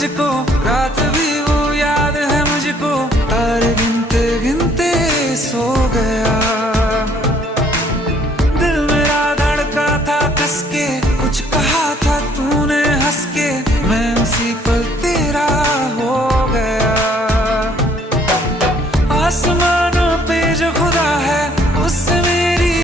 तुझको, रात भी वो याद है मुझको, तारे गिनते गिनते सो गया। दिल मेरा धड़का था कसके, कुछ कहा